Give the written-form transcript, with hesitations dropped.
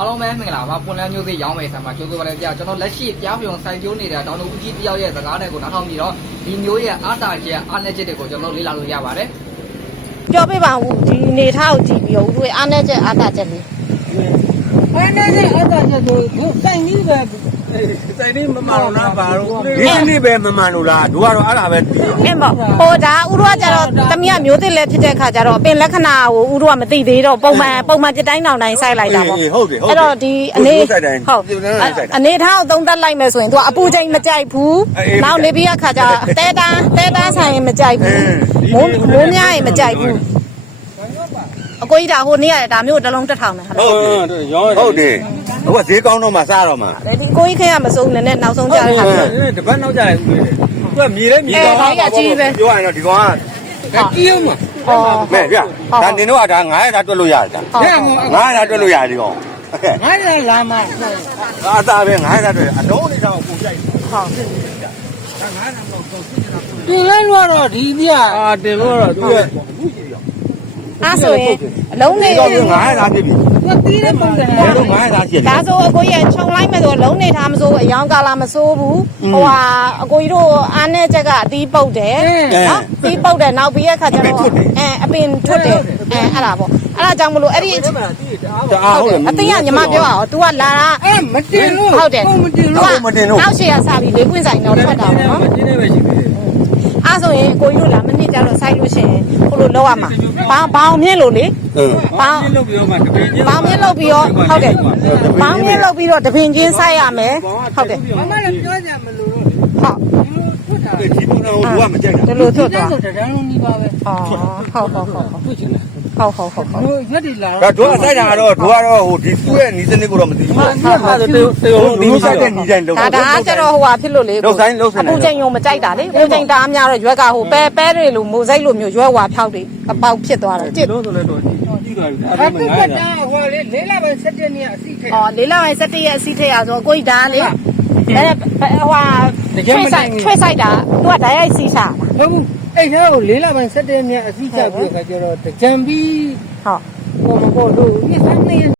အားလုံးပဲမင်္ဂလာပါပွန်လန်းမျိုးစေ့ရောင်းမယ်ဆံမှာကျိုးစိုးပါလေကြာကျွန်တော်လက်ရှိပြားပြုံစိုက်ကျိုးနေတာတောင်တို့ဦးကြီးတယောက်ရဲ့စကားတွေကိုနားထောင်ပြီးတော့ဒီမျိုးရဲ့အားတာချက်အားနည်းချက်တွေကိုကျွန်တော်လေ့လာလို့ရပါတယ်ပြောပြပါဦးဒီနေထားကိုကြည့်ပြီးတော့ဦးတို့အားနည်းချက်အားတာချက်လေးအားနည်းချက်အားတာချက်တို့စိုက်နည်းပဲစိုက်နည်းမမှန်တော့လားဘာလို့ဒီနေ့ပဲမမှန်လို့လားတို့ကတော့အဲ့ဒါပဲအင်းပေါ့ဟိုဒါဦးတို့ကကြတော့တမီးမျိုးသစ်လည်းဖြစ်တဲ့ခါကျတော့အပင်လက္ခဏာကိုဦးတို့ကမသိသေးတော့ပုံမှန်ကြတိုင်းတောင်တိုင်းစိုက်လိုက်တာပေါ့ဟုတ်တယ်အဲ့တော့ဒီအနေဟုတ်အနေထားကိုသုံးသပ်လိုက်မယ်ဆိုရင်သူကအပူချိန်မကြိုက်ဘူးနောက်နေပြီးအခါကျတဲတာဆိုင်ရင်မကြိုက်ဘူးမိုးများရင်မကြိုက်ဘူးအကိုကြီးဒါဟိုနေ့ကဒါမျိုးတစ်လုံး1000နဲ့ဟုတ်ရောဟုတ်တယ်ဟိုကဈေးကောင်းတော့မှစားတော့မှဒီကိုကြီးခဲရမစိုးနဲ့နောက်ဆုံးကြတဲ့ခါကျတပတ်နောက်ကြတယ်သူကမြေလဲမြေကောင်းပြောရရင်တော့ဒီကောင်ကကြီးအောင်မဲပြဒါနင်တို့ကဒါ900တာတွက်လို့ရတယ်ဒါ900တာတွက်လို့ရတယ်ဒီကောင်900လာမှအသာပဲ900တာတွက်အလုံးနေတော့ကိုကြိုက်ဟုတ်တင်လဲလို့တော့ဒီပြတင်လို့တော့သူကအဲ့ဆိုရင်အလုံးနေ900တာဖြစ်ပြီသူတီးတဲ့ပုံစံနဲ့တို့900တာဖြစ်ပြီဒါဆိုအကိုကြီးခြုံလိုက်မယ်ဆိုအလုံးနေထားမစိုးအယောင်ကာလာမစိုးဘူးဟိုဟာအကိုကြီးတို့အားနဲ့ချက်ကအသီးပုတ်တယ်နော်သီးပုတ်တယ်နောက်ပြီးတဲ့ခါကျတော့အပင်ထွက်တယ်အဲ့ဒါပေါ့အဲ့ဒါကြောင့်မလို့အဲ့ဒီတအားဟုတ်တယ်အတင်းကညီမပြောအောင် तू ကလာတာမတင်လို့ဟုတ်တယ်မတင်လို့နောက်ရှေ့ကစပြီးလေးခွင်းဆိုင်တော့ထွက်တာပေါ့နော်တင်းနေပဲရှိသေးတယ်အဲ့ဆိုရင်ကိုကြီးတို့လာမနစ်ကြတော့စိုက်လို့ရှိရင်ဟိုလိုလောက်ရမှာဘောင်မြင့်လို့လေဘောင်မြင့်လုပ်ပြီးတော့မှတပင်းချင်းဘောင်မြင့်လုပ်ပြီးတော့ဟုတ်တယ်ဘောင်မြင့်လုပ်ပြီးတော့တပင်းချင်းစိုက်ရမယ်ဟုတ်တယ်မမလည်းပြောကြမလို့ဟုတ်ထွက်တာဒီပုံတော့သူကမကြိုက်တာဒီလိုထွက်တာတန်းလုံးကြီးပါပဲဟုတ်ထွက်ချင်တယ်ဟုတ်ရွက်တွေလာတော့တို့အစိုက်တာကတော့တို့ကတော့ဟိုဒီသူ့ရဲ့နီးစနစ်ကိုတော့မသိဘူးဟုတ်ဒီစိုက်တဲ့နီးတိုင်းလုံးဒါကျတော့ဟိုဟာဖြစ်လို့လေလုံးဆိုင်လုံးဆိုင်အပူချိန်ရုံမကြိုက်တာလေပူချိန်တအားများတော့ရွက်ကဟိုပဲတွေလိုမိုးစိတ်လိုမျိုးရွက်ဝါဖြောက်တွေအပေါက်ဖြစ်သွားတယ်တစ်လုံးဆိုလည်းတော့ကြည့်သွားပြီအဲ့ဒါမှ900ဟိုလေလေးလာပဲ17နှစ်အစီထည့်၄လပိုင်း17ရက်အစီထည့်ရဆိုအကိုကြီးဒါလေအဲ့ဟိုဟာထွေးဆိုင်တာသူကဓာတ်ရိုက်စီးစားဟုတ်ဘူးအဲ့ဒါကိုလေးလာပိုင်း17နှစ်အစီချပြီးခါကျတော့ကြံပြီးဟုတ်ဟိုမပေါ်လို့ဒီဆိုင်နေ